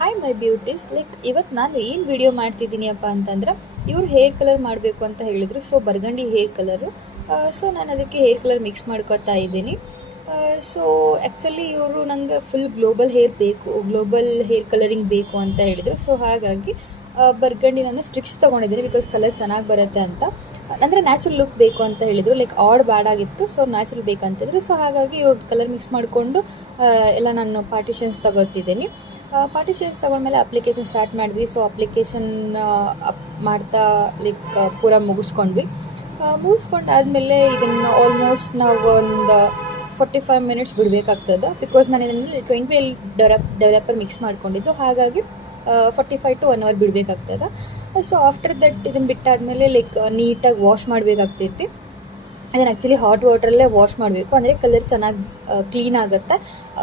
Hi my beauties, like ಇವತ್ತು ನಾನು ಏನು ವಿಡಿಯೋ ಮಾಡ್ತಿದ್ದೀನಿ ಅಪ್ಪ ಅಂತಂದ್ರೆ ಇವ್ರು ಹೇರ್ ಕಲರ್ ಮಾಡಬೇಕು ಅಂತ ಹೇಳಿದರು. So ಬರ್ಗಂಡಿ hair colour. ಸೊ ನಾನು ಅದಕ್ಕೆ ಹೇರ್ ಕಲರ್ ಮಿಕ್ಸ್ ಮಾಡ್ಕೊತಾ ಇದ್ದೀನಿ. ಸೊ ಆ್ಯಕ್ಚುಲಿ ಇವರು ನಂಗೆ ಫುಲ್ ಗ್ಲೋಬಲ್ ಹೇರ್ ಕಲರಿಂಗ್ ಬೇಕು ಅಂತ ಹೇಳಿದರು. ಸೊ ಹಾಗಾಗಿ ಬರ್ಗಂಡಿ ನಾನು ಸ್ಟ್ರಿಕ್ಸ್ ತೊಗೊಂಡಿದ್ದೀನಿ, ಬಿಕಾಸ್ ಕಲರ್ ಚೆನ್ನಾಗಿ ಬರುತ್ತೆ ಅಂತ. ಅಂದರೆ ನ್ಯಾಚುರಲ್ ಲುಕ್ ಬೇಕು ಅಂತ ಹೇಳಿದರು, ಲೈಕ್ ಆಡ್ ಬ್ಯಾಡ್ ಆಗಿತ್ತು. So natural ಬೇಕಂತಿದ್ರು. ಸೊ ಹಾಗಾಗಿ ಇವ್ರ ಕಲರ್ ಮಿಕ್ಸ್ ಮಾಡಿಕೊಂಡು ಎಲ್ಲ ನಾನು ಪಾರ್ಟಿಷನ್ಸ್ ತಗೊಳ್ತಿದ್ದೀನಿ. ಪಾರ್ಟಿಷನ್ಸ್ ತಗೊಂಡ್ಮೇಲೆ ಅಪ್ಲಿಕೇಶನ್ ಸ್ಟಾರ್ಟ್ ಮಾಡಿದ್ವಿ. ಸೊ ಅಪ್ಲಿಕೇಶನ್ ಮಾಡ್ತಾ ಲೈಕ್ ಪೂರ ಮುಗಿಸ್ಕೊಂಡಾದ್ಮೇಲೆ ಇದನ್ನು ಆಲ್ಮೋಸ್ಟ್ ನಾವು ಒಂದು 45 ಮಿನಿಟ್ಸ್ ಬಿಡಬೇಕಾಗ್ತದೆ. ಬಿಕಾಸ್ ನಾನು ಇದನ್ನು 20 ಡೆವಲಪರ್ ಮಿಕ್ಸ್ ಮಾಡ್ಕೊಂಡಿದ್ದು, ಹಾಗಾಗಿ 45 to 1 hour ಬಿಡಬೇಕಾಗ್ತದೆ. So after that ಇದನ್ನು ಬಿಟ್ಟಾದಮೇಲೆ ಲೈಕ್ ನೀಟಾಗಿ ವಾಶ್ ಮಾಡಬೇಕಾಗ್ತೈತಿ. ಅದನ್ನು ಆ್ಯಕ್ಚುಲಿ ಹಾಟ್ ವಾಟ್ರಲ್ಲೇ ವಾಶ್ ಮಾಡಬೇಕು, ಅಂದರೆ ಕಲರ್ ಚೆನ್ನಾಗಿ ಕ್ಲೀನ್ ಆಗುತ್ತೆ.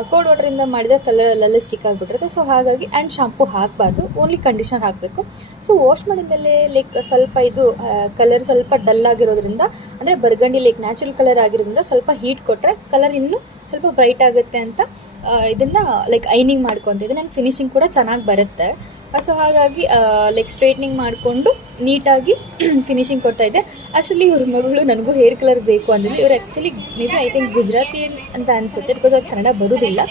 ಕೋಲ್ಡ್ ವಾಟ್ರಿಂದ ಮಾಡಿದರೆ ಕಲರ್ ಅಲ್ಲೆಲ್ಲ ಸ್ಟಿಕ್ ಆಗಿಬಿಟ್ಟಿರುತ್ತೆ. ಸೊ ಹಾಗಾಗಿ ಆ್ಯಂಡ್ ಶಾಂಪು ಹಾಕಬಾರ್ದು, ಓನ್ಲಿ ಕಂಡೀಷನರ್ ಹಾಕಬೇಕು. ಸೊ ವಾಶ್ ಮಾಡಿದ್ಮೇಲೆ ಲೈಕ್ ಸ್ವಲ್ಪ ಇದು ಕಲರ್ ಸ್ವಲ್ಪ ಡಲ್ ಆಗಿರೋದ್ರಿಂದ, ಅಂದರೆ ಬರ್ಗಂಡಿ ಲೈಕ್ ನ್ಯಾಚುರಲ್ ಕಲರ್ ಆಗಿರೋದ್ರಿಂದ ಸ್ವಲ್ಪ ಹೀಟ್ ಕೊಟ್ಟರೆ ಕಲರ್ ಇನ್ನೂ ಸ್ವಲ್ಪ ಬ್ರೈಟ್ ಆಗುತ್ತೆ ಅಂತ ಇದನ್ನು ಲೈಕ್ ಐನಿಂಗ್ ಮಾಡ್ಕೊತಿದ್ದೆ. ನನ್ನ ಫಿನಿಶಿಂಗ್ ಕೂಡ ಚೆನ್ನಾಗಿ ಬರುತ್ತೆ. ಸೊ ಹಾಗಾಗಿ ಲೈಕ್ ಸ್ಟ್ರೈಟ್ನಿಂಗ್ ಮಾಡಿಕೊಂಡು ನೀಟಾಗಿ ಫಿನಿಶಿಂಗ್ ಕೊಡ್ತಾಯಿದ್ದೆ. ಆ್ಯಕ್ಚುಲಿ ಇವ್ರ ಮಗಳು ನನಗೂ ಹೇರ್ ಕಲರ್ ಬೇಕು ಅಂದಿದ್ದು. ಇವ್ರು ಆ್ಯಕ್ಚುಲಿ ಐ ಥಿಂಕ್ ಗುಜರಾತಿ ಅಂತ ಅನಿಸುತ್ತೆ, ಬಿಕಾಸ್ ಅವ್ರು ಕನ್ನಡ ಬರೋದಿಲ್ಲ.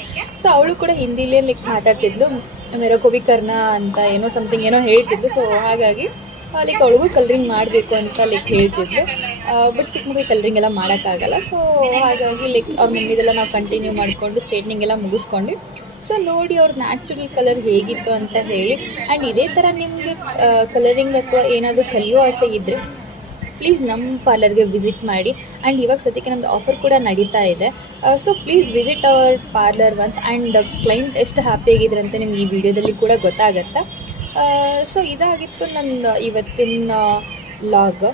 ಸೊ ಅವಳು ಕೂಡ ಹಿಂದಿಲೇ ಲೈಕ್ ಮಾತಾಡ್ತಿದ್ಲು, ಮೇರಾ ಕೋಬಿ ಕರ್ನಾ ಅಂತ ಏನೋ ಸಮಥಿಂಗ್ ಏನೋ ಹೇಳ್ತಿದ್ಲು. ಸೊ ಹಾಗಾಗಿ ಲೈಕ್ ಅವಳಿಗೂ ಕಲರಿಂಗ್ ಮಾಡಬೇಕು ಅಂತ ಲೈಕ್ ಹೇಳ್ತಿದ್ಲು. ಬಟ್ ಚಿಕ್ಕ ಮಗುವಿಗೆ ಕಲರಿಂಗ್ ಎಲ್ಲ ಮಾಡೋಕ್ಕಾಗಲ್ಲ. ಸೊ ಹಾಗಾಗಿ ಲೈಕ್ ಅವ್ರ ಮಮ್ಮಿದೆಲ್ಲ ನಾವು ಕಂಟಿನ್ಯೂ ಮಾಡಿಕೊಂಡು ಸ್ಟ್ರೈಟ್ನಿಂಗ್ ಎಲ್ಲ ಮುಗಿಸ್ಕೊಂಡು. ಸೊ ನೋಡಿ ಅವ್ರ ನ್ಯಾಚುರಲ್ ಕಲರ್ ಹೇಗಿತ್ತು ಅಂತ ಹೇಳಿ. ಆ್ಯಂಡ್ ಇದೇ ಥರ ನಿಮಗೆ ಕಲರಿಂಗ್ ಅಥವಾ ಏನಾದರೂ ಕಲಿಯೋ ಆಸೆ ಇದ್ದರೆ ಪ್ಲೀಸ್ ನಮ್ಮ ಪಾರ್ಲರ್ಗೆ ವಿಸಿಟ್ ಮಾಡಿ. ಆ್ಯಂಡ್ ಇವಾಗ ಸದ್ಯಕ್ಕೆ ನಮ್ಮದು ಆಫರ್ ಕೂಡ ನಡೀತಾ ಇದೆ. So please visit hour parlour once. And client ಎಷ್ಟು ಹ್ಯಾಪಿಯಾಗಿದ್ರೆ ಅಂತ ನಿಮ್ಗೆ ಈ ವಿಡಿಯೋದಲ್ಲಿ ಕೂಡ ಗೊತ್ತಾಗತ್ತೆ. ಸೊ ಇದಾಗಿತ್ತು ನನ್ನ ಇವತ್ತಿನ ಲಾಗ್.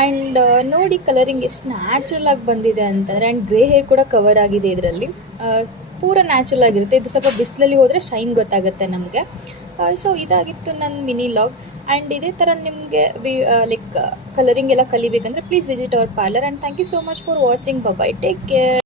ಆ್ಯಂಡ್ ನೋಡಿ ಕಲರಿಂಗ್ ಎಷ್ಟು ನ್ಯಾಚುರಲ್ ಆಗಿ ಬಂದಿದೆ ಅಂತಂದರೆ. ಆ್ಯಂಡ್ ಗ್ರೇ ಹೇರ್ ಕೂಡ ಕವರ್ ಆಗಿದೆ ಇದರಲ್ಲಿ. ಪೂರ ನ್ಯಾಚುರಲ್ ಆಗಿರುತ್ತೆ. ಇದು ಸ್ವಲ್ಪ ಬಿಸಿಲಲ್ಲಿ ಹೋದರೆ ಶೈನ್ ಗೊತ್ತಾಗುತ್ತೆ ನಮಗೆ. ಸೊ ಇದಾಗಿತ್ತು ನನ್ನ ಮಿನಿ ಲಾಗ್. ಆ್ಯಂಡ್ ಇದೇ ಥರ ನಿಮಗೆ ಲೈಕ್ ಕಲರಿಂಗ್ ಎಲ್ಲ ಕಲಿಬೇಕಂದ್ರೆ please visit hour parlour. And thank you so much for watching. Bye take care.